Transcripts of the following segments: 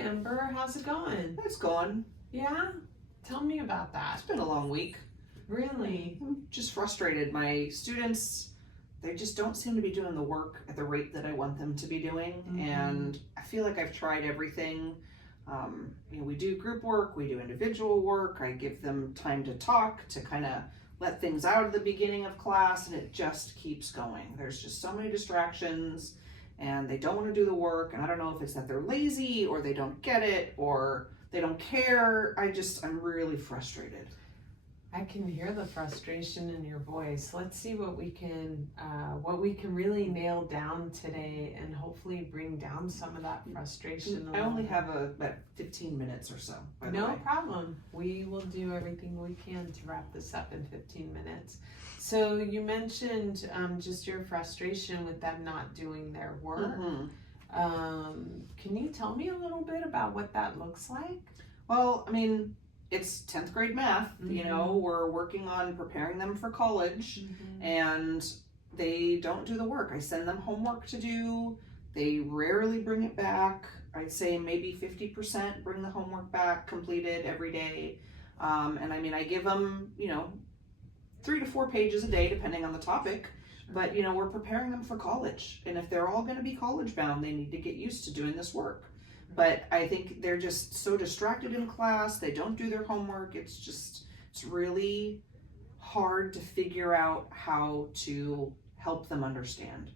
Amber, how's it going? It's going. Yeah? Tell me about that. It's been a long week. Really? I'm just frustrated. My students, they just don't seem to be doing the work at the rate that I want them to be doing. And I feel like I've tried everything. We do group work, we do individual work. I give them time to talk, to kind of let things out at the beginning of class, and it just keeps going. There's just so many distractions, and they don't want to do the work. And I don't know if it's that they're lazy, or they don't get it, or they don't care. I'm really frustrated. I can hear the frustration in your voice. Let's see what we can really nail down today, and hopefully bring down some of that frustration. I only have about 15 minutes or so. No problem. We will do everything we can to wrap this up in 15 minutes. So you mentioned just your frustration with them not doing their work. Can you tell me a little bit about what that looks like? Well, it's 10th grade math. We're working on preparing them for college, and they don't do the work. I send them homework to do. They rarely bring it back. I'd say maybe 50% bring the homework back completed every day. And I give them, 3 to 4 pages a day, depending on the topic. But, we're preparing them for college. And if they're all going to be college bound, they need to get used to doing this work. But I think they're just so distracted in class. They don't do their homework. It's really hard to figure out how to help them understand.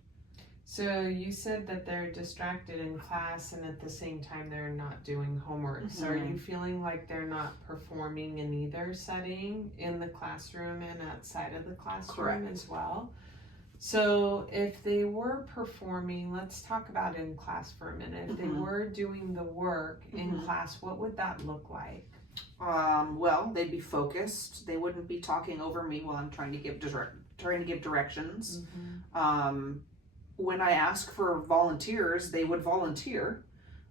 So you said that they're distracted in class, and at the same time they're not doing homework. So are you feeling like they're not performing in either setting, in the classroom and outside of the classroom? Correct. As well? So if they were performing, let's talk about in class for a minute. If they were doing the work in class, what would that look like? Well, they'd be focused. They wouldn't be talking over me while I'm trying to give directions. When I ask for volunteers, they would volunteer.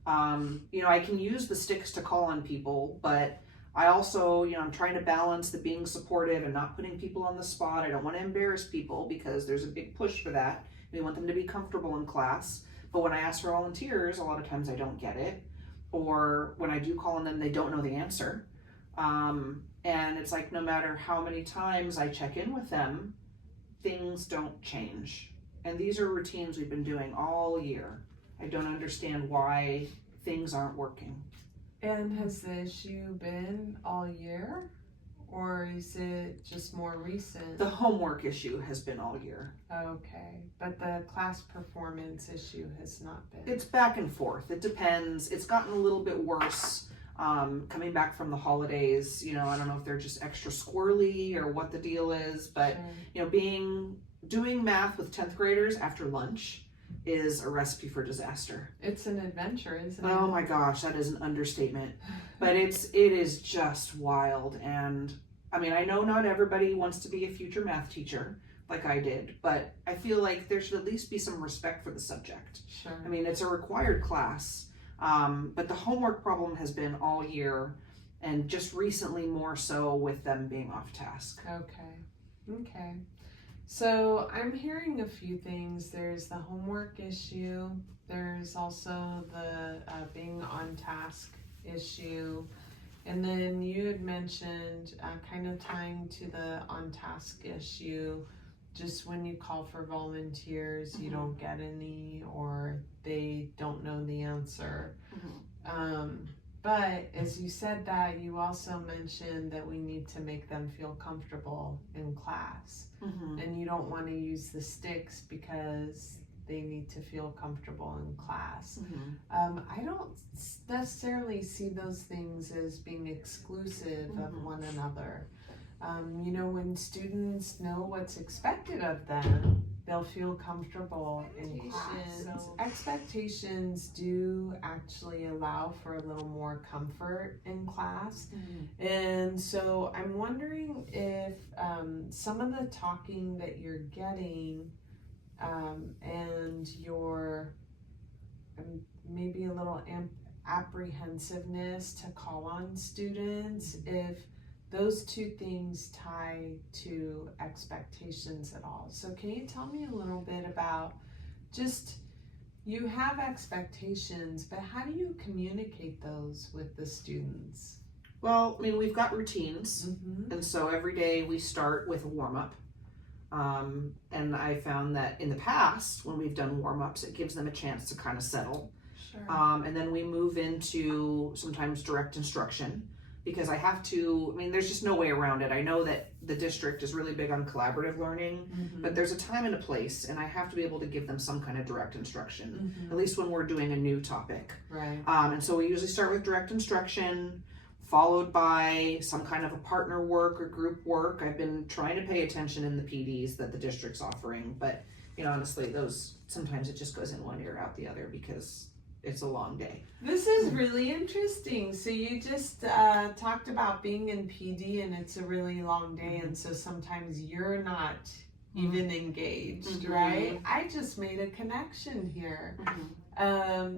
I can use the sticks to call on people, but I also, I'm trying to balance the being supportive and not putting people on the spot. I don't want to embarrass people, because there's a big push for that. We want them to be comfortable in class. But when I ask for volunteers, a lot of times I don't get it. Or when I do call on them, they don't know the answer. And it's like, no matter how many times I check in with them, things don't change. And these are routines we've been doing all year. I don't understand why things aren't working. And has the issue been all year, or is it just more recent? The homework issue has been all year. Okay, but the class performance issue has not been. It's back and forth. It depends. It's gotten a little bit worse coming back from the holidays. I don't know if they're just extra squirrely or what the deal is, but doing math with 10th graders after lunch is a recipe for disaster. It's an adventure, isn't it? Oh my gosh, that is an understatement. But it is just wild. And I know not everybody wants to be a future math teacher like I did, but I feel like there should at least be some respect for the subject. Sure. It's a required class, but the homework problem has been all year, and just recently more so with them being off task. Okay. So I'm hearing a few things. There's the homework issue. There's also the being on task issue. And then you had mentioned kind of tying to the on task issue, just when you call for volunteers, you don't get any, or they don't know the answer. But as you said that, you also mentioned that we need to make them feel comfortable in class. And you don't want to use the sticks because they need to feel comfortable in class. I don't necessarily see those things as being exclusive of one another. When students know what's expected of them, they'll feel comfortable in class. So expectations do actually allow for a little more comfort in class. And so I'm wondering if some of the talking that you're getting and your maybe a little apprehensiveness to call on students, if those two things tie to expectations at all. So can you tell me a little bit about just you have expectations, but how do you communicate those with the students? Well, I mean, we've got routines, Mm-hmm. and so every day we start with a warm up. And I found that in the past, when we've done warm ups, it gives them a chance to kind of settle. Sure. And then we move into sometimes direct instruction because I have to, I mean, there's just no way around it. I know that the district is really big on collaborative learning, but there's a time and a place, and I have to be able to give them some kind of direct instruction, at least when we're doing a new topic. Right. And so we usually start with direct instruction, followed by some kind of a partner work or group work. I've been trying to pay attention in the PDs that the district's offering, but honestly, those sometimes it just goes in one ear out the other because it's a long day. This is really interesting. So you just talked about being in PD and it's a really long day, and so sometimes you're not even engaged, right? I just made a connection here.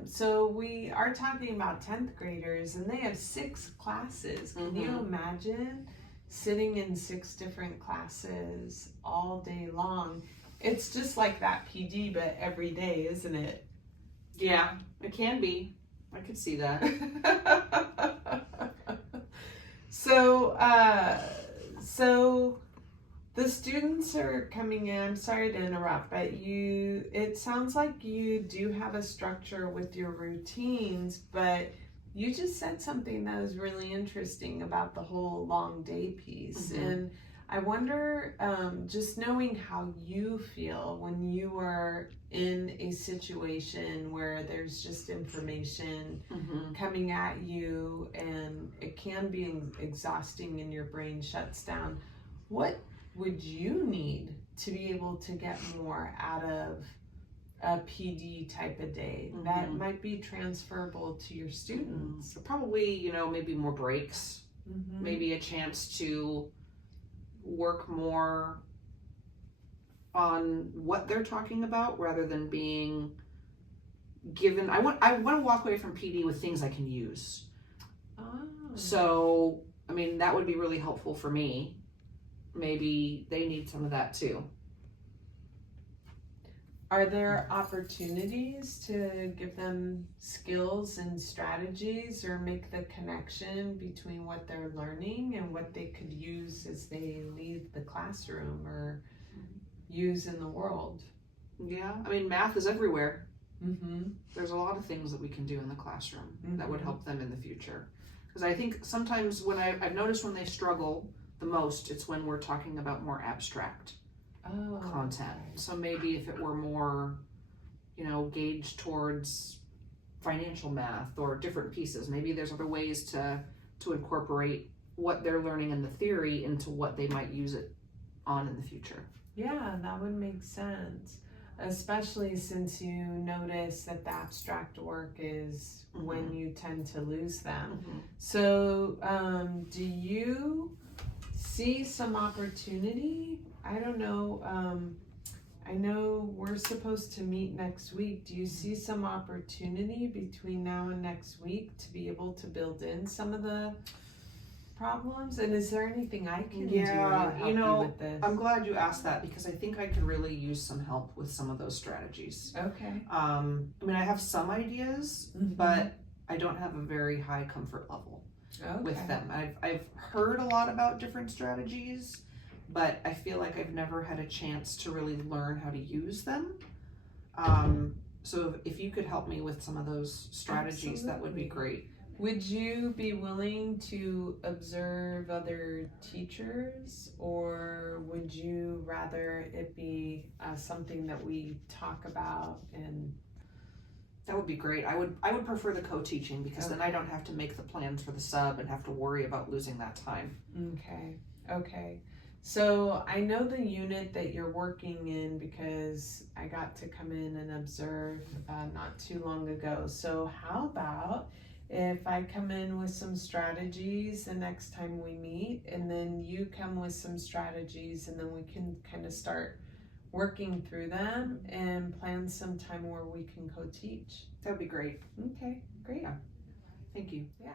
So we are talking about 10th graders and they have 6 classes. Can you imagine sitting in 6 different classes all day long? It's just like that PD, but every day, isn't it? Yeah, it can be. I could see that. So the students are coming in. I'm sorry to interrupt, but it sounds like you do have a structure with your routines, but you just said something that was really interesting about the whole long day piece. And I wonder, just knowing how you feel when you are in a situation where there's just information coming at you and it can be exhausting and your brain shuts down. What would you need to be able to get more out of a PD type of day that might be transferable to your students? So probably, maybe more breaks, maybe a chance to work more on what they're talking about rather than being given. I want to walk away from PD with things I can use. So, I mean, that would be really helpful for me. Maybe they need some of that too. Are there opportunities to give them skills and strategies or make the connection between what they're learning and what they could use as they leave the classroom or use in the world? Yeah, I mean, math is everywhere. There's a lot of things that we can do in the classroom that would help them in the future. Because I think sometimes when I've noticed when they struggle the most, it's when we're talking about more abstract content. Right. So maybe if it were more, gauged towards financial math or different pieces, maybe there's other ways to incorporate what they're learning in the theory into what they might use it on in the future. Yeah, that would make sense. Especially since you notice that the abstract work is when you tend to lose them. So do you see some opportunity? I don't know. I know we're supposed to meet next week. Do you see some opportunity between now and next week to be able to build in some of the problems? And is there anything I can do to help you with this? I'm glad you asked that because I think I could really use some help with some of those strategies. Okay. I mean, I have some ideas, but I don't have a very high comfort level with them. I've heard a lot about different strategies, but I feel like I've never had a chance to really learn how to use them. So if you could help me with some of those strategies, that would be great. Would you be willing to observe other teachers, or would you rather it be something that we talk about? And that would be great. I would prefer the co-teaching because then I don't have to make the plans for the sub and have to worry about losing that time. Okay. So I know the unit that you're working in because I got to come in and observe not too long ago. So how about if I come in with some strategies the next time we meet, and then you come with some strategies, and then we can kind of start working through them and plan some time where we can co-teach. That would be great. Okay, great. Yeah. Thank you. Yeah.